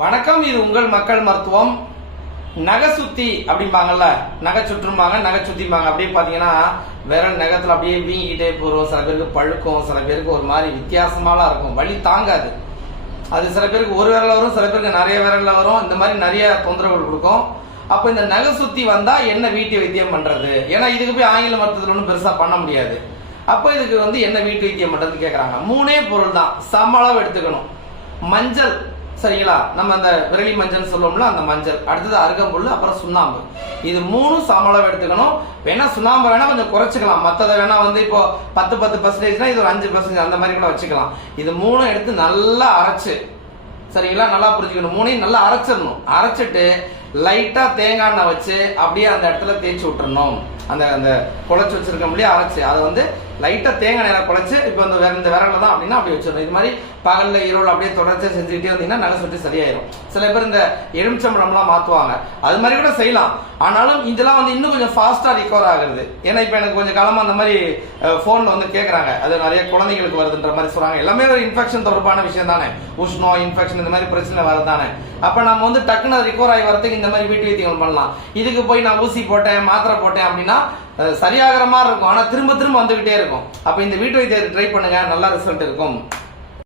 வணக்கம். இது உங்கள் மக்கள் மருத்துவம். நகை சுத்தி அப்படிம்பாங்கல்ல, நகை சுற்றும்பாங்க, நகை சுத்திம்பாங்க. அப்படியே பாத்தீங்கன்னா விரல் நகத்துல அப்படியே வீங்கிக்கிட்டே போறோம். சில பேருக்கு பழுக்கும், சில பேருக்கு ஒரு மாதிரி வித்தியாசமாலாம் இருக்கும், வலி தாங்காது. அது சில பேருக்கு ஒரு விரல வரும், சில பேருக்கு நிறைய விரல்ல வரும். இந்த மாதிரி நிறைய தொந்தரவுகள் கொடுக்கும். அப்ப இந்த நகை சுத்தி வந்தா என்ன வீட்டு வைத்தியம் பண்றது? ஏன்னா இதுக்கு போய் ஆங்கில மருத்துவத்தில் ஒன்றும் பெருசா பண்ண முடியாது. அப்ப இதுக்கு என்ன வீட்டு வைத்தியம் பண்றது கேக்குறாங்க. மூணே பொருள் தான், சம அளவு எடுத்துக்கணும். மஞ்சள், சரிங்களா, நம்ம அந்த விரலி மஞ்சள் சொல்லுவோம்ல, அந்த மஞ்சள், அடுத்தது அருகம்புல், அப்புறம் சுண்ணாம்பு. இது மூணும் சம அளவு எடுத்துக்கணும். வேணா சுண்ணாம்பு வேணா கொஞ்சம் குறைச்சிக்கலாம், மற்றதை வேணா இப்போ 10% இது ஒரு 5% அந்த மாதிரி கூட வச்சுக்கலாம். இது மூணும் எடுத்து நல்லா அரைச்சு, சரிங்களா, நல்லா புரிஞ்சுக்கணும். மூணையும் நல்லா அரைச்சிடணும். அரைச்சிட்டு லைட்டா தேங்காய் எண்ணெய் வச்சு அப்படியே அந்த இடத்துல தேய்ச்சி விட்டுறணும். அந்த அந்த குழச்சி வச்சிருக்க முடியாது, அரைச்சு அதை லைட்டா தேங்காய் எண்ணெய் குழச்சு இப்போ இந்த விரல தான் அப்படின்னா அப்படி வச்சிடணும். இது மாதிரி பகல்ல இரவு அப்படியே தொடர்ச்சியா செஞ்சுக்கிட்டே வந்தீங்கன்னா நகை சுற்றி சரியாயிரும். சில பேர் இந்த எலுமிச்சம்பழம்லாம் மாத்துவாங்க, அது மாதிரி கூட செய்யலாம். ஆனாலும் இதெல்லாம் இன்னும் கொஞ்சம் ஃபாஸ்டா ரிகவர் ஆகுது. ஏன்னா இப்ப எனக்கு கொஞ்சம் காலமா அந்த மாதிரி போன்ல கேட்கறாங்க, அது நிறைய குழந்தைகளுக்கு வருதுன்ற மாதிரி சொல்றாங்க. எல்லாமே ஒரு இன்ஃபெக்ஷன் தொடர்பான விஷயம் தானே, உஷ்ணம், இன்ஃபெக்ஷன், இந்த மாதிரி பிரச்சனை வரதானே. அப்ப நம்ம டக்குன்னு ரிகவர் ஆகி வரதுக்கு இந்த மாதிரி வீட்டு வைத்தியங்கள் பண்ணலாம். இதுக்கு போய் நான் ஊசி போட்டேன், மாத்திரை போட்டேன் அப்படின்னா சரியாகிற மாதிரி இருக்கும், ஆனா திரும்ப திரும்ப வந்துகிட்டே இருக்கும். அப்ப இந்த வீட்டு வைத்தியத்தை ட்ரை பண்ணுங்க, நல்ல ரிசல்ட் இருக்கும்.